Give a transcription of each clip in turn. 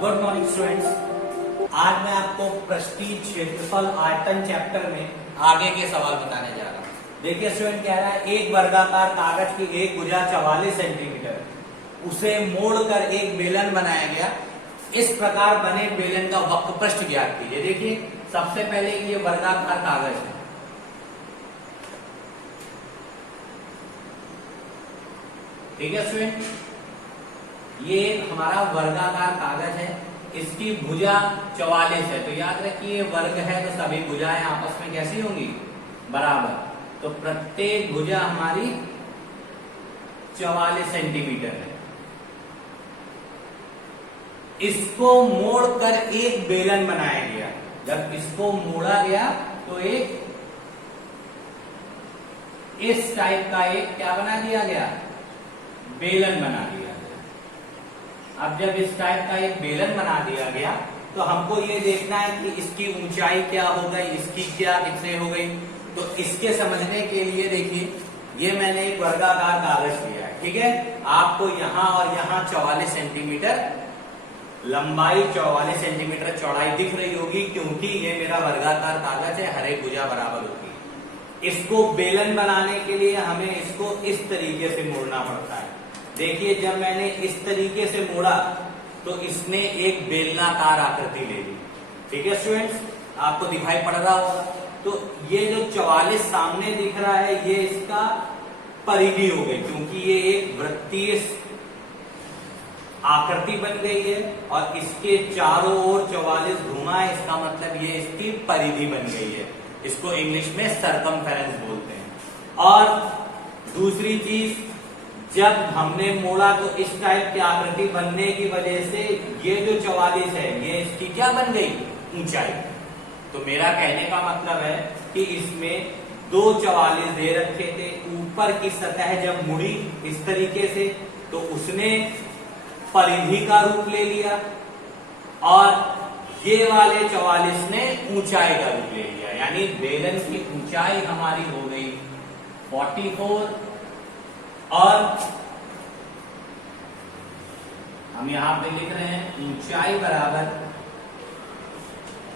Good morning students. आज मैं आपको प्रेस्टीज क्षेत्रफल आयतन चैप्टर में आगे के सवाल बताने जा रहा हूँ। देखिए स्टूडेंट कह रहा है एक वर्गाकार कागज की एक भुजा 44 सेंटीमीटर, उसे मोड़कर एक बेलन बनाया गया। इस प्रकार बने बेलन का वक्रपृष्ठ ज्ञात कीजिए। देखिए सबसे पहले ये वर्गाकार कागज है, ठीक है स्टूडेंट, ये हमारा वर्गाकार कागज है, इसकी भुजा 44 है। तो याद रखिए वर्ग है तो सभी भुजाएं आपस में कैसी होंगी, बराबर। तो प्रत्येक भुजा हमारी 44 सेंटीमीटर है। इसको मोड़कर एक बेलन बनाया गया। जब इसको मोड़ा गया तो एक इस टाइप का एक क्या बना दिया गया, बेलन बना दिया गया। अब जब इस टाइप का एक बेलन बना दिया गया तो हमको ये देखना है कि इसकी ऊंचाई क्या हो गई, इसकी क्या कितने हो गई। तो इसके समझने के लिए देखिए ये मैंने एक वर्गाकार कागज लिया है, ठीक है। आपको यहां और यहां 44 सेंटीमीटर लंबाई, 44 सेंटीमीटर चौड़ाई दिख रही होगी, क्योंकि ये मेरा वर्गाकार कागज है, हर एक भुजा बराबर होगी। इसको बेलन बनाने के लिए हमें इसको इस तरीके से मोड़ना पड़ता है। देखिए जब मैंने इस तरीके से मोड़ा तो इसने एक बेलनाकार आकृति ले ली, ठीक है स्टूडेंट्स, आपको दिखाई पड़ रहा होगा। तो ये जो 44 सामने दिख रहा है ये इसका परिधि हो गई, क्योंकि ये एक वृत्तीय आकृति बन गई है और इसके चारों ओर 44 घुमा है, इसका मतलब ये इसकी परिधि बन गई है। इसको इंग्लिश में सरकमफेरेंस बोलते हैं। और दूसरी चीज, जब हमने मोड़ा तो इस टाइप की आकृति बनने की वजह से ये जो 44 है ये इसकी क्या बन गई, ऊंचाई। तो मेरा कहने का मतलब है कि इसमें दो 44 दे रखे थे। ऊपर की सतह जब मुड़ी इस तरीके से तो उसने परिधि का रूप ले लिया और ये वाले 44 ने ऊंचाई का रूप ले लिया, यानी बेलन की ऊंचाई हमारी हो गई 44 और हम यहां पे लिख रहे हैं ऊंचाई बराबर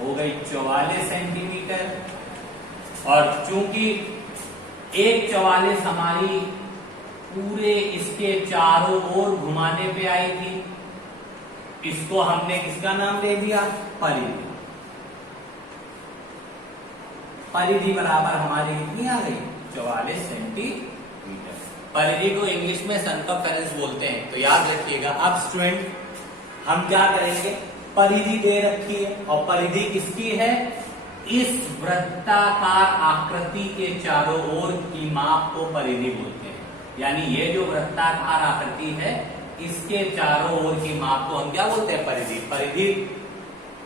हो गई 44 सेंटीमीटर। और चूंकि एक 44 हमारी पूरे इसके चारों ओर घुमाने पे आई थी, इसको हमने किसका नाम दे दिया, परिधि। परिधि बराबर हमारी कितनी आ गई, 44 सेंटीमीटर। परिधि को इंग्लिश में सरकमफेरेंस बोलते हैं, तो याद रखिएगा। अब स्टूडेंट हम क्या करेंगे, परिधि दे रखी है और परिधि किसकी है, इस वृत्ताकार आकृति के चारों ओर की माप को परिधि बोलते हैं। यानी ये जो वृत्ताकार आकृति है इसके चारों ओर की माप को हम क्या बोलते हैं, परिधि। परिधि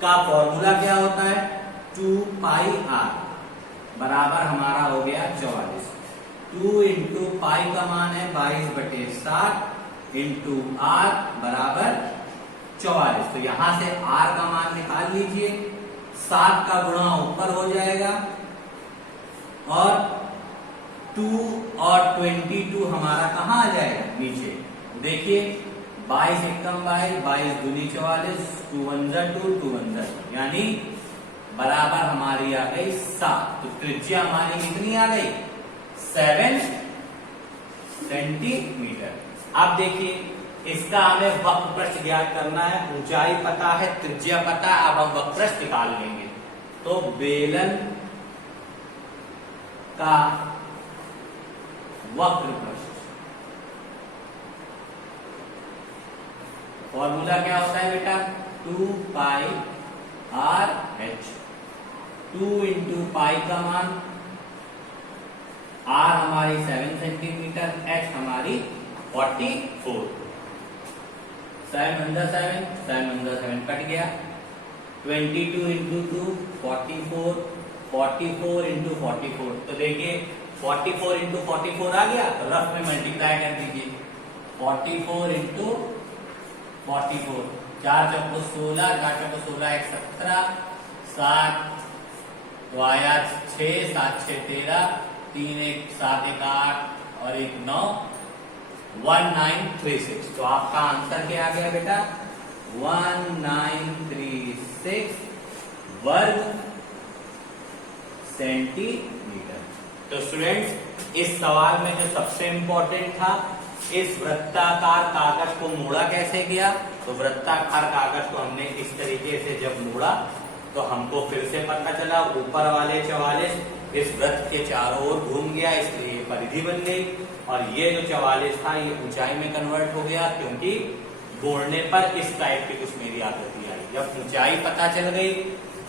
का फॉर्मूला क्या होता है, 2πr बराबर हमारा हो गया 44। 2 इंटू पाई का मान है 22/7 इंटू r बराबर 44। तो यहां से r का मान निकाल लीजिए, 7 का गुणा ऊपर हो जाएगा और 2 और 22 हमारा कहां आ जाएगा, नीचे। देखिए 22 एकम 22 दूनी 44, 2 1 जा 2, 2 1 जा, यानी बराबर हमारी आ गई 7। तो त्रिज्या हमारी कितनी आ गई, 7 सेंटीमीटर। अब देखिए इसका हमें वक्रपृष्ठ ज्ञात करना है, ऊंचाई पता है, त्रिज्या पता है। अब हम वक्रपृष्ठ निकाल लेंगे। तो बेलन का वक्रपृष्ठ फॉर्मूला क्या होता है बेटा, 2πr/h। 2 इंटू पाई का मान, r हमारी 7 सेंटीमीटर, h हमारी 44। 7 × 7, 7 × 7 कट गया। 22 इंटू 2 44, 44 इंटू 44। तो देखिए 44 इंटू 44 आ गया, तो रफ में मल्टीप्लाई कर दीजिए। 44 इंटू 44, 4 चौको 16, 4 चौको 16 1 17, 7 तो आया 6, 7 6 13, 3 1 7 1 8 और 1 9, 1936। तो आपका आंसर क्या आ गया बेटा, 1936 वर्ग सेंटीमीटर। तो स्टूडेंट्स, इस सवाल में जो सबसे इंपॉर्टेंट था, इस वृत्ताकार कागज को मोड़ा कैसे गया। तो वृत्ताकार कागज को हमने इस तरीके से जब मोड़ा तो हमको फिर से पता चला ऊपर वाले 44 इस वृत्त के चारों ओर घूम गया, इसलिए परिधि बन गई। और ये जो 44 था ये ऊंचाई में कन्वर्ट हो गया, क्योंकि मोड़ने पर इस टाइप की कुछ मेरी आकृति आई। जब ऊंचाई पता चल गई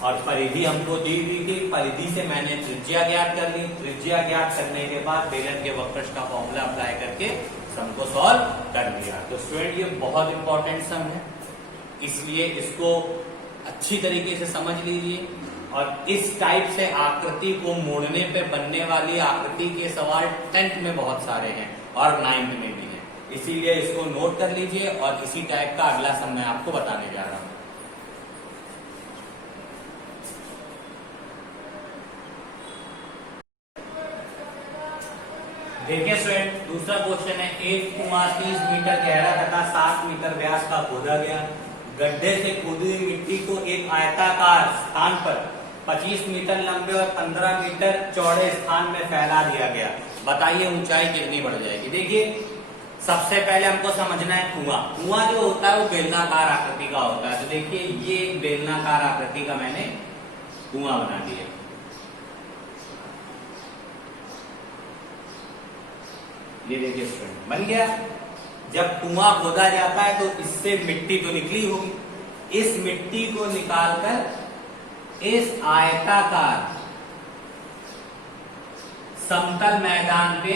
और परिधि हमको दी हुई थी, परिधि से मैंने त्रिज्या ज्ञात कर ली। त्रिज्या ज्ञात करने के बाद बेलन के वक्रश का फॉर्मूला अप्लाई करके सम को सॉल्व कर दिया। तो स्टूडेंट, ये बहुत इंपॉर्टेंट सम है, इसलिए इसको अच्छी तरीके से समझ लीजिए। और इस टाइप से आकृति को मोड़ने पे बनने वाली आकृति के सवाल 10th में बहुत सारे हैं और 9th में भी हैं, इसीलिए इसको नोट कर लीजिए। और इसी टाइप का अगला सम मैं आपको बताने जा रहा हूं। देखिए स्टूडेंट, दूसरा क्वेश्चन है, एक कुआं 30 मीटर गहरा तथा 7 मीटर व्यास का खोदा गया। गड्ढे से खोदी हुई मिट्टी को एक आयताकार स्थान पर 25 मीटर लंबे और 15 मीटर चौड़े स्थान में फैला दिया गया। बताइए ऊंचाई कितनी बढ़ जाएगी। देखिए, सबसे पहले हमको समझना है कुआं। कुआं जो होता है वो बेलनाकार आकृति का होता है। तो देखिए, ये एक बेलनाकार आकृति का मैंने कुआं बना दिया। ये देखिए स्टूडेंट, बन गया। जब कुआं खोदा जाता है तो इससे मिट्टी तो निकली होगी, इस मिट्टी को निकालकर इस आयताकार समतल मैदान पे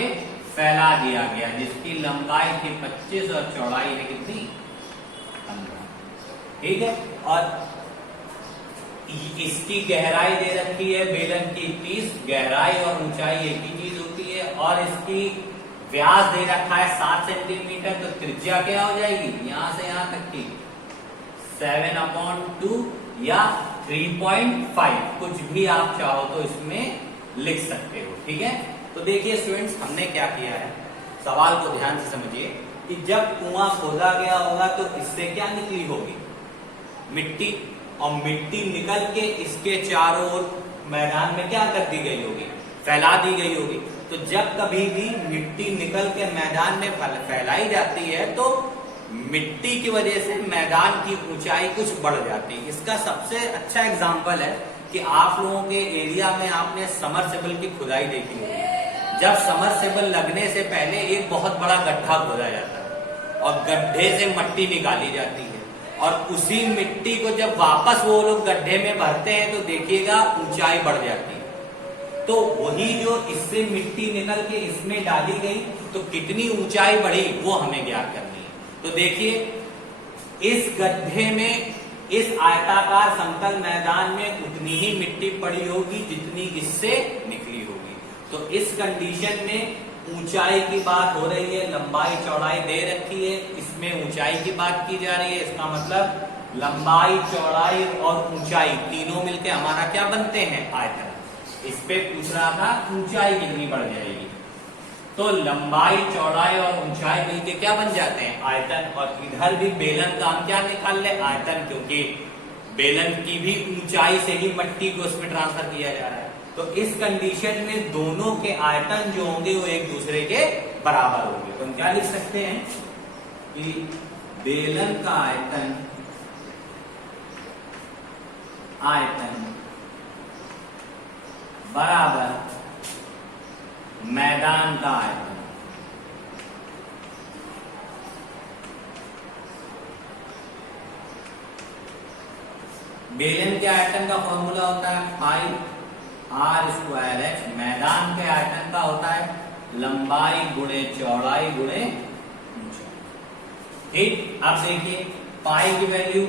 फैला दिया गया, जिसकी लंबाई थी 25 और चौड़ाई है कितनी 15। ठीक है, और इसकी गहराई दे रखी है बेलन की 30, गहराई और ऊंचाई एक ही चीज होती है। और इसकी व्यास दे रखा है 7 सेंटीमीटर। तो त्रिज्या क्या हो जाएगी यहां से यहां तक की 7/2 या 3.5, कुछ भी आप चाहो तो इसमें लिख सकते हो। ठीक है, तो देखिए स्टूडेंट्स, हमने क्या किया है, सवाल को ध्यान से समझिए कि जब कुआं खोदा गया होगा तो इससे क्या निकली होगी मिट्टी, और मिट्टी निकल के इसके चारों ओर मैदान में क्या कर दी गई होगी, फैला दी गई होगी। तो जब कभी भी मिट्टी निकल के मैदान में फैलाई जाती है तो मिट्टी की वजह से मैदान की ऊंचाई कुछ बढ़ जाती है। इसका सबसे अच्छा एग्जांपल है कि आप लोगों के एरिया में आपने समरसेबल की खुदाई देखी होगी। जब समरसेबल लगने से पहले एक बहुत बड़ा गड्ढा खोदा जाता है और गड्ढे से मिट्टी निकाली जाती है, और उसी मिट्टी को जब वापस वो लोग गड्ढे में भरते हैं तो देखिएगा ऊंचाई बढ़ जाती है। तो वही जो इससे मिट्टी निकल के इसमें डाली गई तो कितनी ऊंचाई बढ़ी वो हमें ज्ञात करनी है। तो देखिए, इस गड्ढे में इस आयताकार समतल मैदान में उतनी ही मिट्टी पड़ी होगी जितनी इससे निकली होगी। तो इस कंडीशन में ऊंचाई की बात हो रही है, लंबाई चौड़ाई दे रखी है, इसमें ऊंचाई की बात की जा रही है। इसका मतलब लंबाई चौड़ाई और ऊंचाई तीनों मिलकर हमारा क्या बनते हैं, आयतन। इस पे पूछ रहा था ऊंचाई कितनी बढ़ जाएगी, तो लंबाई चौड़ाई और ऊंचाई मिलके क्या बन जाते हैं, आयतन। और इधर भी बेलन का हम क्या निकाल ले, आयतन, क्योंकि बेलन की भी ऊंचाई से ही मिट्टी को इसमें ट्रांसफर किया जा रहा है। तो इस कंडीशन में दोनों के आयतन जो होंगे वो एक दूसरे के बराबर होंगे। तो हम क्या लिख सकते हैं कि बेलन का आयतन बराबर मैदान का आयतन। बेलन के आयतन का फॉर्मूला होता है πr²x, मैदान के आयतन का होता है लंबाई गुणे चौड़ाई गुणे ऊंचाई। ठीक, अब देखिए पाई की वैल्यू,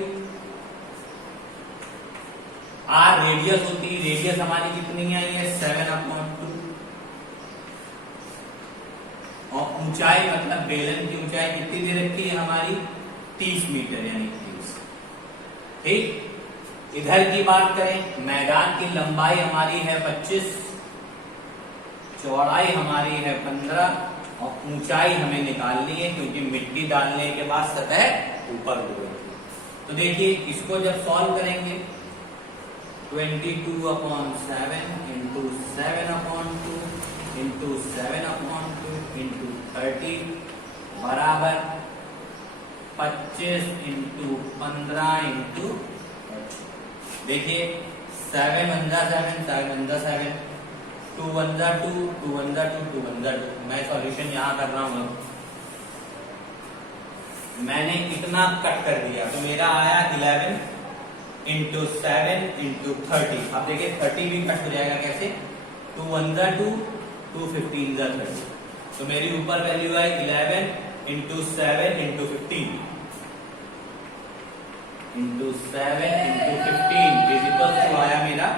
आर रेडियस होती है, रेडियस हमारी कितनी आई है 7/2, और ऊंचाई मतलब बेलन की ऊंचाई कितनी दे रखी है हमारी 30 मीटर यानी 30। ठीक, इधर की बात करें, मैदान की लंबाई हमारी है 25, चौड़ाई हमारी है 15, और ऊंचाई हमें निकालनी है क्योंकि मिट्टी डालने के बाद सतह ऊपर हो गई। तो तो देखिए इसको जब सॉल्व करेंगे 22/7 इंटू 7/2 इंटू 7/2 इंटू 30 बराबर 25 इंटू 15 इंटू, देखिए 7 1 जा 7 7 1 जा 7 2 1 जा 2 2 1 जा 2 2 1 जा 2। मैं सॉल्यूशन यहाँ कर रहा हूँ, मैंने इतना कट कर दिया तो मेरा आया 11 इंटू 7 इंटू 30। अब देखिए 30 भी कट हो जाएगा कैसे, 2 1 जा 2 2 15 जा 30। तो मेरी ऊपर वैल्यू आई 11 into 7 into 15 into 7 into 15 is equal to आया मेरा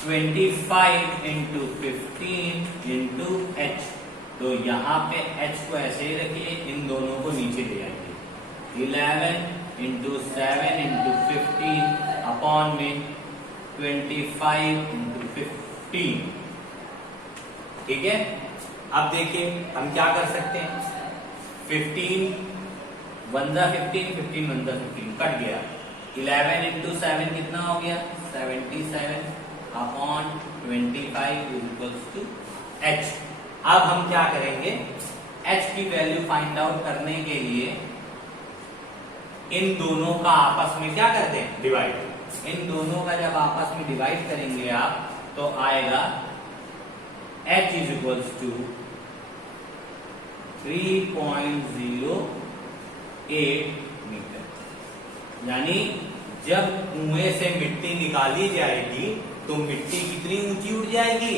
25 इंटू 15 इंटू h। तो यहाँ पे h को ऐसे ही रखिए, इन दोनों को नीचे ले आइए, 11 इंटू 7 इंटू 15 अपॉन में 25 इंटू 15। ठीक है, अब देखिए हम क्या कर सकते हैं, 15 1 जा 15 15 1 जा 15 कट गया, 11 इंटू 7 कितना हो गया 77 upon 25 is equals to h। अब हम क्या करेंगे, h की वैल्यू फाइंड आउट करने के लिए इन दोनों का आपस में क्या करते हैं, डिवाइड। इन दोनों का जब आपस में डिवाइड करेंगे आप तो आएगा h is equals to 3.08 metre. यानी जब कुएं से मिट्टी निकाली जाएगी तो मिट्टी कितनी ऊंची उठ जाएगी,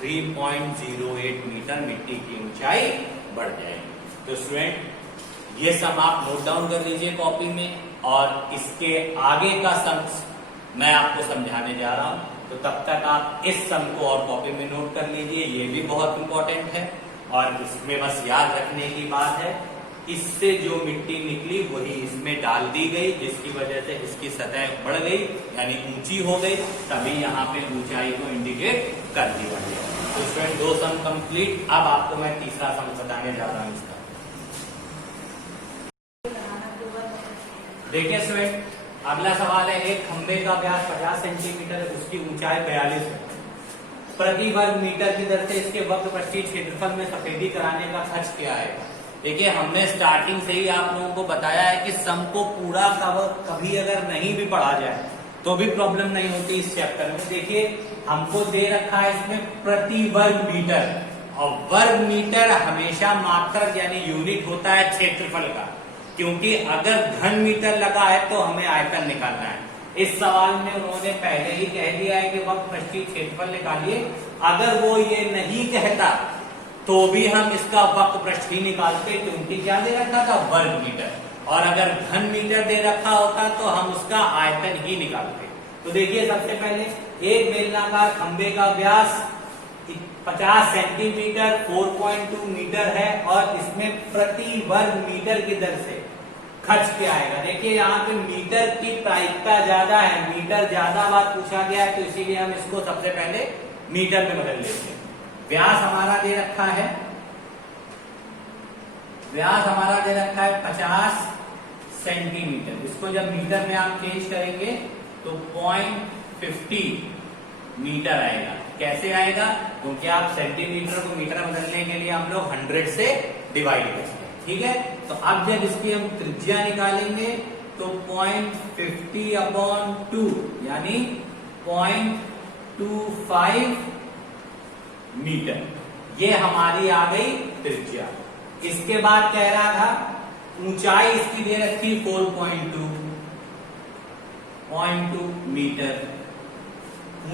3.08 मीटर मिट्टी की ऊंचाई बढ़ जाएगी। तो स्टूडेंट ये सम आप नोट डाउन कर लीजिए कॉपी में, और इसके आगे का सम मैं आपको समझाने जा रहा हूं, तो तब तक आप इस सम को और कॉपी में नोट कर लीजिए, ये भी बहुत इंपॉर्टेंट है। और इसमें बस याद रखने की बात है, इससे जो मिट्टी निकली वही इसमें डाल दी गई, जिसकी वजह से इसकी सतह बढ़ गई यानी ऊंची हो गई, तभी यहाँ पे ऊंचाई को इंडिकेट कर दिया गया। तो स्टूडेंट दो सम कंप्लीट। अब आपको मैं तीसरा सम बताने जा रहा हूँ इसका। देखिए स्टूडेंट, अगला सवाल है, एक खंबे का व्यास 50 सेंटीमीटर है, उसकी ऊंचाई 42 है, प्रति वर्ग मीटर की दर से इसके वक्र पृष्ठीय क्षेत्रफल में सफेदी कराने का खर्च क्या है। देखिए हमने स्टार्टिंग से ही आप लोगों को बताया है कि सम को पूरा कभी अगर नहीं भी पढ़ा जाए तो भी प्रॉब्लम नहीं होती इस चैप्टर में। देखिए हमको दे रखा है इसमें प्रति वर्ग मीटर, और वर्ग मीटर हमेशा मात्रक यानी यूनिट होता है क्षेत्रफल का, क्योंकि अगर घन मीटर लगा है तो हमें आयतन निकालना है। इस सवाल में उन्होंने पहले ही कह दिया है कि वक्र पृष्ठीय क्षेत्रफल निकालिए। अगर वो ये नहीं कहता तो भी हम इसका वक्र पृष्ठ ही निकालते, क्योंकि क्या दे रखा था, वर्ग मीटर। और अगर घन मीटर दे रखा होता तो हम उसका आयतन ही निकालते। तो देखिए सबसे पहले एक बेलनाकार खंबे का व्यास 50 सेंटीमीटर 4.2 मीटर है, और इसमें प्रति वर्ग मीटर की दर से खर्च क्या आएगा। देखिए यहाँ पे मीटर की प्रायिकता ज्यादा है, मीटर ज्यादा बात पूछा गया है, तो इसीलिए हम इसको सबसे पहले मीटर में बदल लेते हैं। व्यास हमारा दे रखा है, व्यास हमारा दे रखा है 50 सेंटीमीटर। इसको जब मीटर में आप चेंज करेंगे तो 0.50 मीटर आएगा। कैसे आएगा, क्योंकि आप सेंटीमीटर को मीटर में बदलने के लिए हम लोग 100 से डिवाइड करते हैं। ठीक है, तो अब जब इसकी हम त्रिज्या निकालेंगे तो 0.50/2 यानी 0.25 मीटर, ये हमारी आ गई त्रिज्या। इसके बाद कह रहा था ऊंचाई इसकी दे रखी 4.2 मीटर,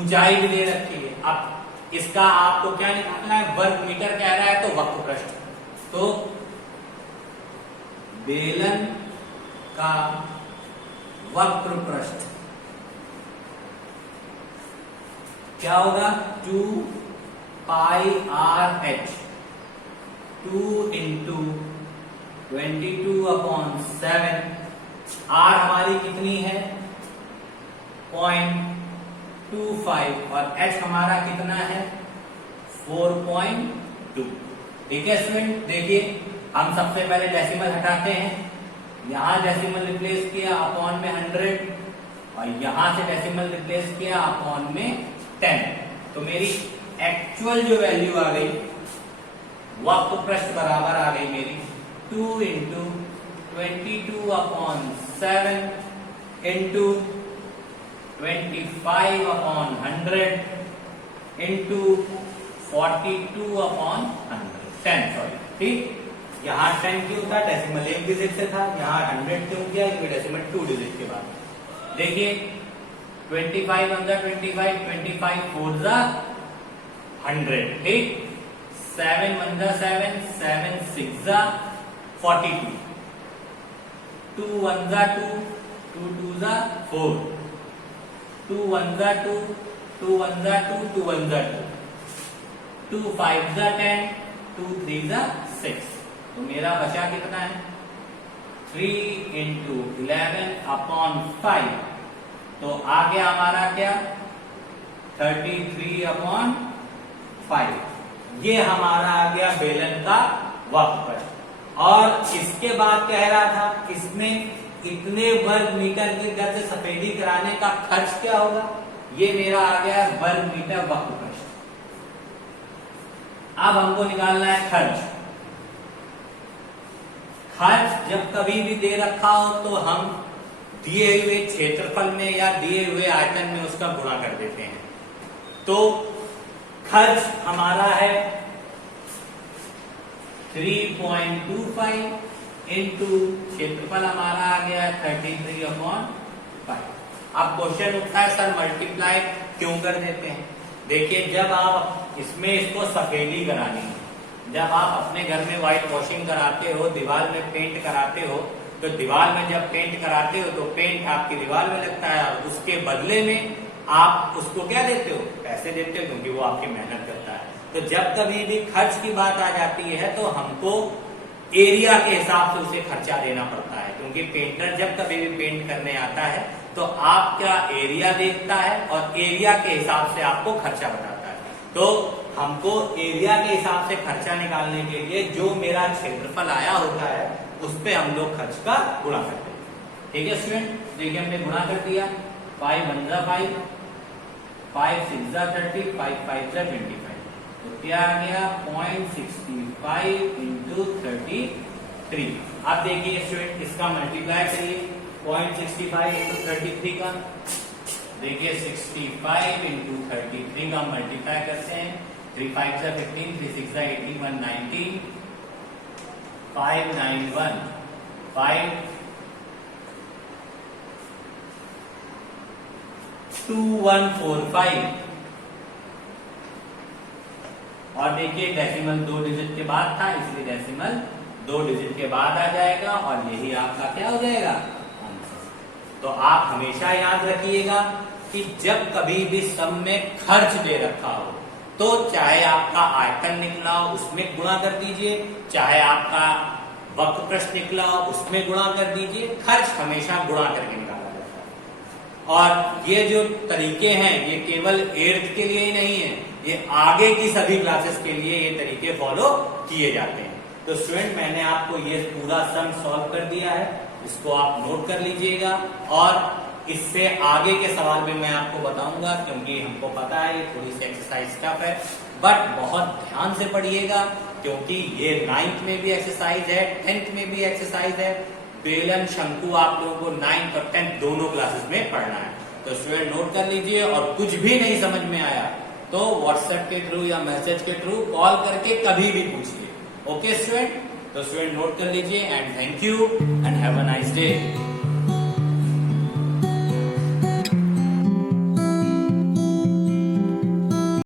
ऊंचाई भी दे रखी है। अब इसका आपको क्या निकालना है, वर्ग मीटर कह रहा है तो वक्र पृष्ठ। तो बेलन का वक्र पृष्ठ क्या होगा, 2πRh, 2 इंटू 22/7। R हमारी कितनी है 0.25 और h हमारा कितना है 4.2। ठीक है स्टूडेंट, देखिए हम सबसे पहले डेसिमल हटाते हैं यहां डेसिमल रिप्लेस किया अपॉन में 100 और यहां से डेसिमल रिप्लेस किया अपॉन में 10। तो मेरी एक्चुअल जो वैल्यू आ गई वक्त पृष्ठ बराबर आ गई मेरी 2 into 22 upon 7 into 25 upon 100 into 42 upon 10 sorry ठीक। यहाँ 10 क्यों था, डेसिमल एक डिजिट से था, यहाँ 100 क्यों किया, क्योंकि डेसिमल 2 डिजिट के बाद। देखिए 25 1 25 25 4 100 ठीक, 7 1 7 7 6 42, 2 1 2 2 2 4, 2 1 2 2 1 2 2 1 2, 2 5 10, 2 3 6। तो मेरा बचा कितना है 3 इंटू 11 अपॉन 5। तो आ गया हमारा क्या 33 अपॉन 5। ये हमारा आ गया बेलन का वक्त पर। और इसके बाद कह रहा था इसमें इतने वर्ग मीटर के घर से सफेदी कराने का खर्च क्या होगा। ये मेरा आ गया वर्ग मीटर वक्त पर। अब हमको निकालना है खर्च। खर्च जब कभी भी दे रखा हो तो हम दिए हुए क्षेत्रफल में या दिए हुए आयतन में उसका गुणा कर देते हैं। तो खर्च हमारा है 3.25 इंटू क्षेत्रफल हमारा आ गया 33/5। अब क्वेश्चन उठता है सर मल्टीप्लाई क्यों कर देते हैं। देखिए जब आप इसमें इसको सफेदी करानी है, जब आप अपने घर में व्हाइट वॉशिंग कराते हो, दीवार में पेंट कराते हो, तो दीवार में जब पेंट कराते हो तो पेंट आपकी दीवार में लगता है और उसके बदले में आप उसको क्या देते हो, पैसे देते हो, क्योंकि वो आपकी मेहनत करता है। तो जब कभी भी खर्च की बात आ जाती है तो हमको एरिया के हिसाब से उसे खर्चा देना पड़ता है, क्योंकि पेंटर जब कभी भी पेंट करने आता है तो आपका एरिया देखता है और एरिया के हिसाब से आपको खर्चा बताता है। तो हमको एरिया के हिसाब से खर्चा निकालने के लिए जो मेरा क्षेत्रफल आया होता है उस पे हम लोग खर्च का गुणा करते हैं। ठीक है स्टूडेंट, देखिए हमने गुणा कर दिया 5 1 5, 5 6 30, 5 5 25। तो क्या आ गया 0.65 इंटू 33। अब देखिए स्टूडेंट इसका मल्टीप्लाई करिए 0.65 इंटू 33 का। देखिए 65 इंटू 33 का मल्टीप्लाई करते हैं। 3 5 15, 3 6 18, 119, 591, 5 2145। और देखिए डेसिमल 2 डिजिट के बाद था, इसलिए डेसिमल 2 डिजिट के बाद आ जाएगा और यही आपका क्या हो जाएगा आंसर। तो आप हमेशा याद रखिएगा कि जब कभी भी सम में खर्च दे रखा हो तो चाहे आपका आयतन निकला हो उसमें गुणा कर दीजिए, चाहे आपका वक्र पृष्ठ निकला हो उसमें गुणा कर दीजिए। खर्च हमेशा गुणा करके निकाला जाता है। और ये जो तरीके हैं ये केवल 8th के लिए ही नहीं है, ये आगे की सभी क्लासेस के लिए ये तरीके फॉलो किए जाते हैं। तो स्टूडेंट मैंने आपको ये पूरा सम सॉल्व कर दिया है, इसको आप नोट कर लीजिएगा और इससे आगे के सवाल भी मैं आपको बताऊंगा, क्योंकि हमको पता है ये थोड़ी सी एक्सरसाइज टफ है, बट बहुत ध्यान से पढ़िएगा क्योंकि ये 9th में भी एक्सरसाइज है, 10th में भी एक्सरसाइज है। बेलन शंकु आप लोगों को 9th और 10th दोनों क्लासेस में पढ़ना है। तो स्टूडेंट नोट कर लीजिए और कुछ भी नहीं समझ में आया तो व्हाट्सएप के थ्रू या मैसेज के थ्रू कॉल करके कभी भी पूछिए। ओके स्टूडेंट, तो स्टूडेंट नोट कर लीजिए and thank you and have a nice day.